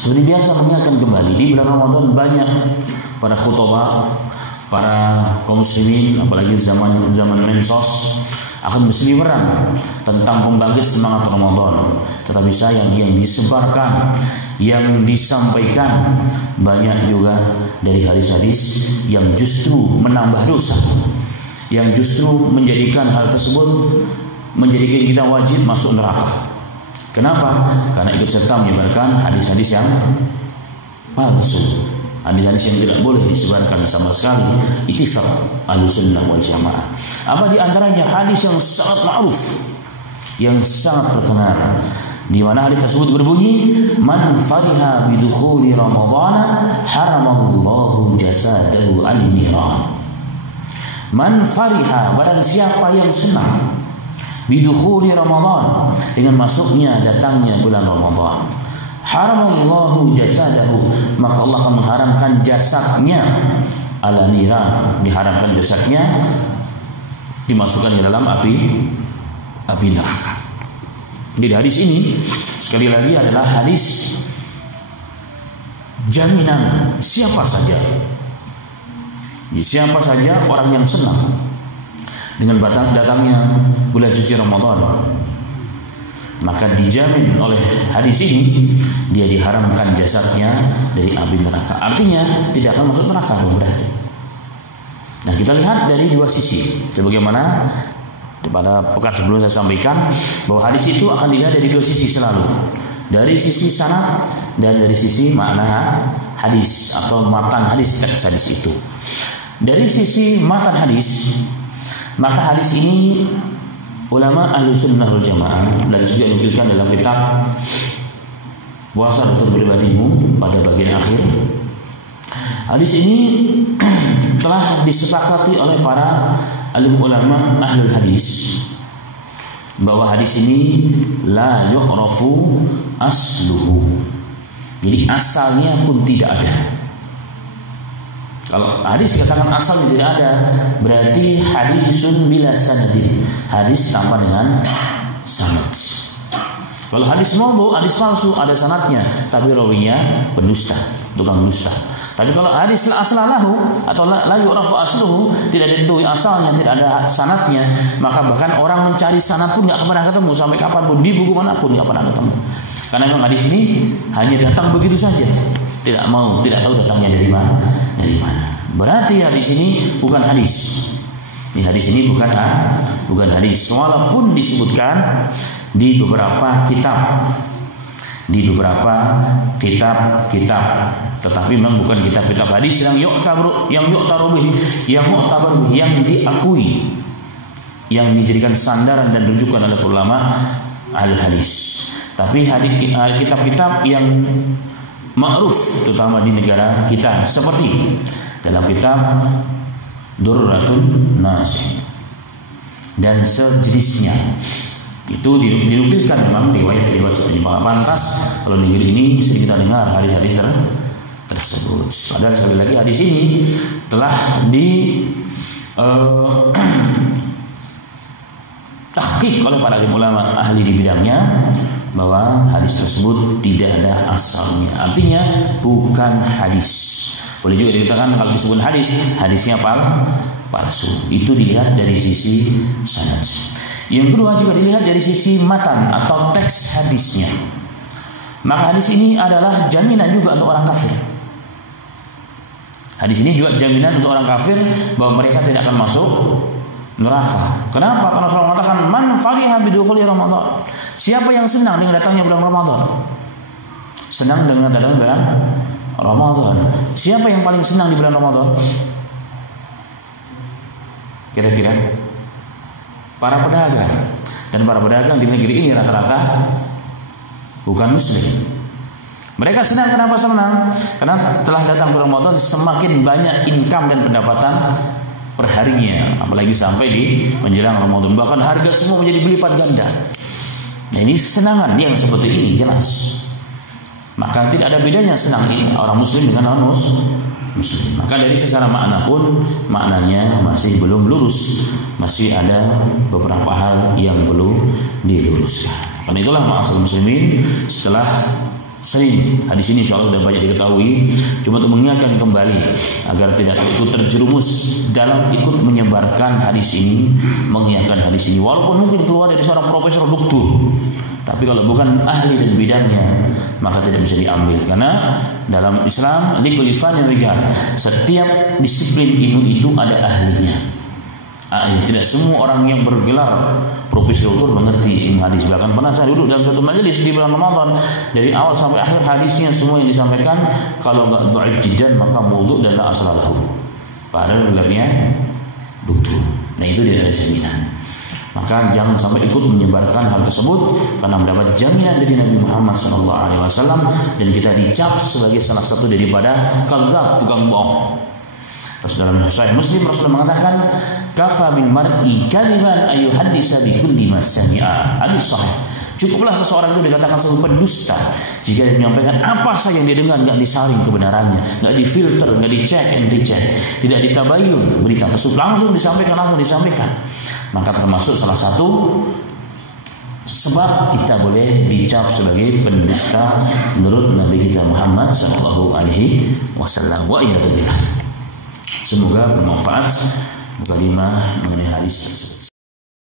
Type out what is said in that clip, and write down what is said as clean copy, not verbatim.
Seperti biasa mengingatkan kembali, di bulan Ramadan banyak para khutbah, para kaum muslimin, apalagi zaman medsos, akan berseliweran tentang pembangkit semangat Ramadan. Tetapi sayang, yang disebarkan, yang disampaikan banyak juga dari hadis-hadis yang justru menambah dosa, yang justru menjadikan hal tersebut menjadikan kita wajib masuk neraka. Kenapa? Karena ikut serta menyebarkan hadis-hadis yang palsu, hadis-hadis yang tidak boleh disebarkan sama sekali. Ittifaq Ahlussunnah wal Jamaah. Apa di antaranya hadis yang sangat ma'ruf, yang sangat terkenal, di mana hadis tersebut berbunyi, man fariha bidukhuli ramadhana haramallahu jasadahu an-niran. Man fariha, barang siapa yang senang, bidukhuli Ramadan, dengan masuknya datangnya bulan Ramadan, haramallahu jasadahu, maka Allah akan mengharamkan jasadnya ala niran, diharamkan jasadnya dimasukkan ke dalam api neraka. Jadi hadis ini sekali lagi adalah hadis jaminan siapa saja orang yang senang dengan datangnya bulan suci Ramadan, maka dijamin oleh hadis ini dia diharamkan jasadnya dari api neraka. Artinya tidak akan masuk neraka berarti. Nah, kita lihat dari dua sisi. Sebagaimana pada pekan sebelum saya sampaikan bahwa hadis itu akan dilihat dari dua sisi selalu. Dari sisi sanad dan dari sisi makna hadis atau matan hadis, teks hadis itu. Dari sisi matan hadis, maka hadis ini ulama Ahlussunnah wal Jamaah dan juga dinukilkan dalam kitab Puasa Dokter Pribadimu pada bagian akhir. Hadis ini telah disepakati oleh para alim ulama ahlul hadis bahwa hadis ini la yu'rafu asluhu. Jadi asalnya pun tidak ada. Kalau hadis dikatakan asalnya tidak ada, berarti hadisun bila sanadin, hadis tanpa dengan sanad. Kalau hadis maudhu, hadis palsu, ada sanadnya tapi rawinya pendusta, tukang dusta. Tapi kalau hadis la aslalahu atau la yu'rafu asluhu, tidak diketahui asalnya, tidak ada sanadnya, maka bahkan orang mencari sanad pun nggak pernah ketemu, sampai kapanpun di buku manapun nggak pernah ketemu. Karena memang hadis ini hanya datang begitu saja, tidak tahu datangnya dari mana. Berarti hadis ini bukan hadis. Hadis ini bukan hadis, walaupun disebutkan di beberapa kitab, tetapi memang bukan kitab-kitab hadis yang yang diakui, yang dijadikan sandaran dan rujukan oleh ulama al-hadis. Tapi kitab-kitab yang ma'ruf terutama di negara kita, seperti dalam kitab Durratun Nasih dan sejenisnya, itu dinukilkan memang riwayat-riwayat seperti pantas kalau negeri ini sering kita dengar hadis-hadis tersebut. Padahal sekali lagi hadis ini telah tahqiq oleh para ulama ahli di bidangnya bahwa hadis tersebut tidak ada asalnya, artinya bukan hadis. Boleh juga dikatakan kalau disebut hadisnya palsu. Itu dilihat dari sisi sanad. Yang kedua juga dilihat dari sisi matan atau teks hadisnya. Maka hadis ini adalah jaminan juga untuk orang kafir. Hadis ini juga jaminan untuk orang kafir bahwa mereka tidak akan masuk neraka. Kenapa? Karena Rasulullah mengatakan man fariha bidukhuli Ramadan. Siapa yang senang dengan datangnya bulan Ramadan? Senang dengan datangnya bulan Ramadan. Siapa yang paling senang di bulan Ramadan? Kira-kira para pedagang. Dan para pedagang di negeri ini rata-rata bukan muslim. Mereka senang. Kenapa senang? Karena telah datang bulan Ramadan, semakin banyak income dan pendapatan perharinya, apalagi sampai di menjelang Ramadan, bahkan harga semua menjadi berlipat ganda. Nah, ini kesenangan yang seperti ini jelas. Maka tidak ada bedanya senang ini orang muslim dengan non muslim. Maka dari secara makna pun maknanya masih belum lurus, masih ada beberapa hal yang belum diluruskan. Karena itulah ma'asyiral muslimin, setelah sering hadis ini insyaallah sudah banyak diketahui, cuma untuk mengingatkan kembali agar tidak ikut terjerumus dalam ikut menyebarkan hadis ini, mengingatkan hadis ini walaupun mungkin keluar dari seorang profesor doktor, tapi kalau bukan ahli dan bidangnya maka tidak bisa diambil. Karena dalam Islam likulli fannin rijal, setiap disiplin ilmu itu ada ahlinya. Tidak semua orang yang bergelar profesor doktor mengerti ilmu hadis. Bahkan pernah saya duduk dalam satu majelis di bulan Ramadan, dari awal sampai akhir hadisnya semua yang disampaikan kalau enggak dhaif jiddan maka maudhu' dan la asla lahu. Padahal gelarnya doktor. Nah itu tidak ada jaminan. Maka jangan sampai ikut menyebarkan hal tersebut karena mendapat jaminan dari Nabi Muhammad SAW dan kita dicap sebagai salah satu daripada kadzdzab, tukang bohong. Terus dalam Sahih Muslim Rasulullah mengatakan, kafa bil mar'i kadiban ayuhaddisa bi kulli ma sami'a. Hadis sahih. Cukuplah seseorang itu dikatakan sebagai pendusta jika dia menyampaikan apa saja yang dia dengar, enggak disaring kebenarannya, enggak difilter, enggak dicek and recheck, tidak ditabayun berita tersebut, langsung disampaikan. Maka termasuk salah satu sebab kita boleh dicap sebagai pendusta menurut Nabi kita Muhammad sallallahu alaihi wasallam. Wa iyyadubillah. Semoga bermanfaat kalimah mengenai hadis tersebut.